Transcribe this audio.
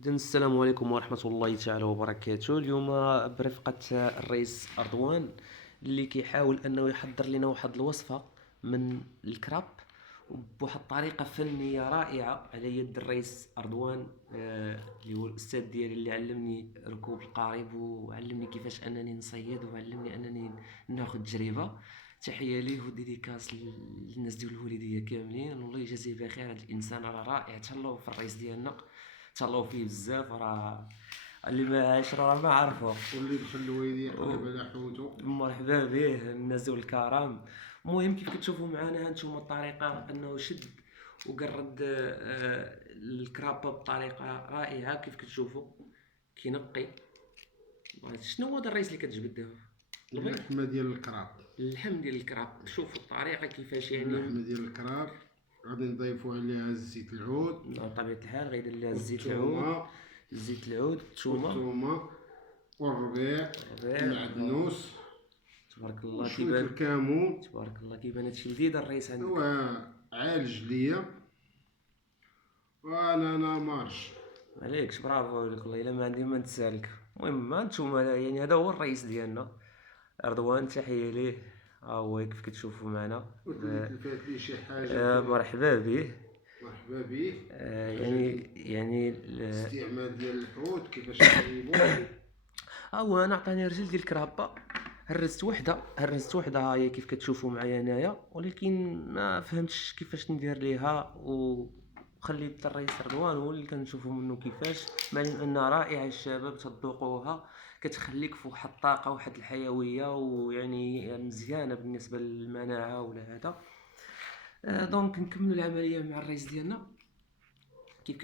إذن السلام عليكم ورحمة الله تعالى وبركاته. اليوم برفقة الرئيس أردوان اللي كيحاول أنه يحضر لنا واحد الوصفة من الكراب بواحد الطريقة فنية رائعة على يد الرئيس أردوان، اللي هو الأستاذ ديالي اللي علمني ركوب القارب وعلمني كيفاش أنني نصيد وعلمني أنني ناخد تجربة. تحية ليه وديديكاس للناس ديال الوالدية كاملين، والله يجازيه بخير. هاد الإنسان راه رائع، تهلاو في الرئيس ديالنا، تهلاو فيه بزاف. راه اللي ما عاش راه ما عرفو. واللي دخل الوالدية يقلب على حوتو. مرحبا به الناس ذوي الكرام. المهم كيف كتشوفوا معنا هانتوما الطريقة انه شد وقرد الكرابة بطريقة رائعة. كيف كتشوفوا كينقي. شنو هو هذا الرئيس اللي كتجبد دابا؟ اللحمة ديال الكراب. اللحم ديال الكراب. شوفوا الطريقة كيفاش اللحمة ديال الكراب غادي نضيفو عليها الزيت العود، بطبيعة الحال غيدير لها الزيت العود، والثومة الزيت العود، الثومة، والثومة والربيع المعدنوس تبارك الله وشوية كيبان. الكمون. تبارك الله كيبان هادشي لذيذ الرئيس عندك. وعالج ليا وانا مارش. عليكش برافو عليك والله، الا ما عندي ما نتسالك. المهم هانتوما يعني هذا هو الرئيس ديالنا أردوان، تحية ليه. ها هو كيف كتشوفوا معنا. واللي تلفات لي شي حاجة مرحبا به. مرحبا به. يعني الاستعمال ديال الحوت كيفاش نطيبو. ها هو انا عطاني رجل ديال الكرابه، هرست وحده ها هي كيف كتشوفوا معايا هنايا، ولكن ما فهمتش كيفاش ندير ليها وخليت الرئيس رضوان هو اللي كنشوفوا منه كيفاش. معلم انها رائعه الشباب، تذوقوها كتخليك في واحد الطاقه واحد الحيويه، ويعني مزيانه بالنسبه للمناعه ولا هذا. دونك نكملوا العمليه مع الرئيس ديالنا. كيف